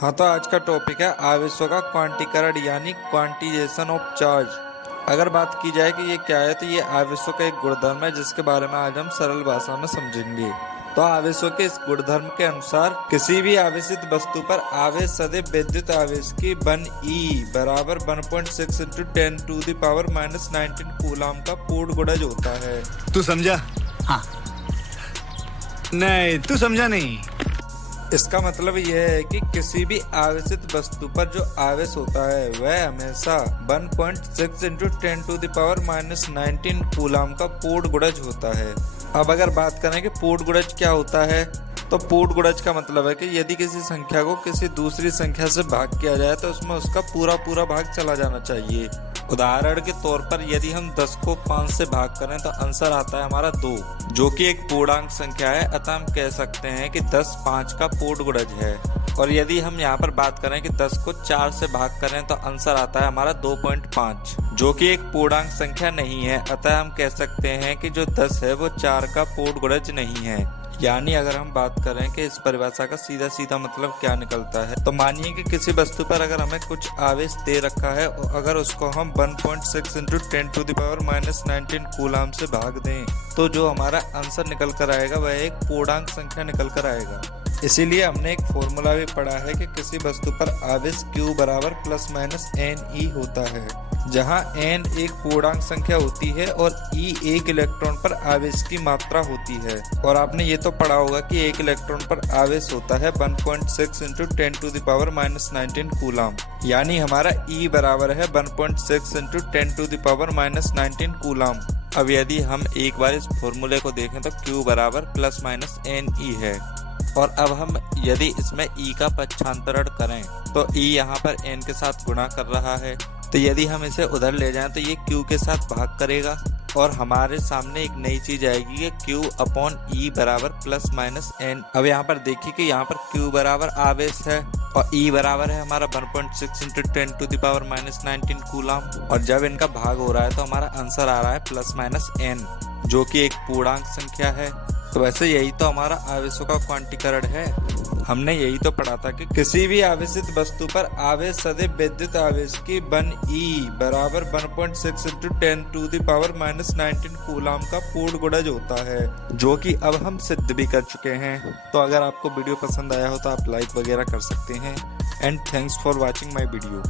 हाँ, तो आज का टॉपिक है आवेशों का क्वांटीकरण यानी क्वांटिजेशन ऑफ चार्ज। अगर बात की जाए कि ये क्या है, तो ये आवेशों का एक गुणधर्म है जिसके बारे में आज हम सरल भाषा में समझेंगे। तो आवेशों के इस गुणधर्म के अनुसार किसी भी आवेशित वस्तु पर आवेश सदैव विद्युत आवेश की 1 E बराबर 1.6 इंटू 10⁻⁻19 कूलाम का पूर्ण गुणज होता है। तू समझा? हाँ। नहीं, तू समझा नहीं। इसका मतलब यह है कि किसी भी आवेशित वस्तु पर जो आवेश होता है वह हमेशा 1.6 इंटू 10⁻⁻19 कूलाम का पूर्ण गुणज होता है। अब अगर बात करें कि पूर्ण गुणज क्या होता है, तो पूर्ण गुणज का मतलब है कि यदि किसी संख्या को किसी दूसरी संख्या से भाग किया जाए तो उसमें उसका पूरा भाग चला जाना चाहिए। उदाहरण के तौर पर यदि हम 10 को 5 से भाग करें तो आंसर आता है हमारा 2, जो कि एक पूर्णांक संख्या है। अतः हम कह सकते हैं कि 10 5 का पूर्ण गुणज है। और यदि हम यहाँ पर बात करें कि 10 को 4 से भाग करें तो आंसर आता है हमारा 2.5, जो कि एक पूर्णांक संख्या नहीं है। अतः हम कह सकते हैं कि जो 10 है वो 4 का पूर्ण गुणज नहीं है। यानी अगर हम बात करें कि इस परिभाषा का सीधा सीधा मतलब क्या निकलता है, तो मानिए कि किसी वस्तु पर अगर हमें कुछ आवेश दे रखा है और अगर उसको हम 1.6 इंटू 10⁻⁻19 कूलाम से भाग दें तो जो हमारा आंसर निकल कर आएगा वह एक पूर्णांक संख्या निकल कर आएगा। इसीलिए हमने एक फॉर्मूला भी पढ़ा है कि किसी वस्तु पर आवेश Q बराबर ±NE होता है, जहां N एक पूर्णांक संख्या होती है और E एक इलेक्ट्रॉन पर आवेश की मात्रा होती है। और आपने ये तो पढ़ा होगा कि एक इलेक्ट्रॉन पर आवेश होता है 1.6 इंटू 10⁻⁻19 कूलाम, यानी हमारा E बराबर है 1.6 इंटू 10⁻⁻19 कूलाम। अब यदि हम एक बार इस फॉर्मूले को देखें तो Q बराबर ±NE है। और अब हम यदि इसमें E का पक्षांतरण करें तो E यहाँ पर N के साथ गुणा कर रहा है, तो यदि हम इसे उधर ले जाएं तो ये Q के साथ भाग करेगा और हमारे सामने एक नई चीज आएगी कि Q/E बराबर ±N। अब यहाँ पर देखिए कि यहाँ पर Q बराबर आवेश है और E बराबर है हमारा 1.6 इंटू 10⁻⁻19 कूलाम। और जब इनका भाग हो रहा है तो हमारा आंसर आ रहा है ±N, जो कि एक पूर्णांक संख्या है। तो वैसे यही तो हमारा आवेशों का क्वांटीकरण है। हमने यही तो पढ़ा था कि किसी भी आवेशित वस्तु पर आवेश सदैव विद्युत आवेश की 1 E बराबर 1.6 इंटू 10⁻⁻19 कूलाम का पूर्ण गुणज होता है, जो कि अब हम सिद्ध भी कर चुके हैं। तो अगर आपको वीडियो पसंद आया हो तो आप लाइक वगैरह कर सकते हैं। And thanks for watching my video.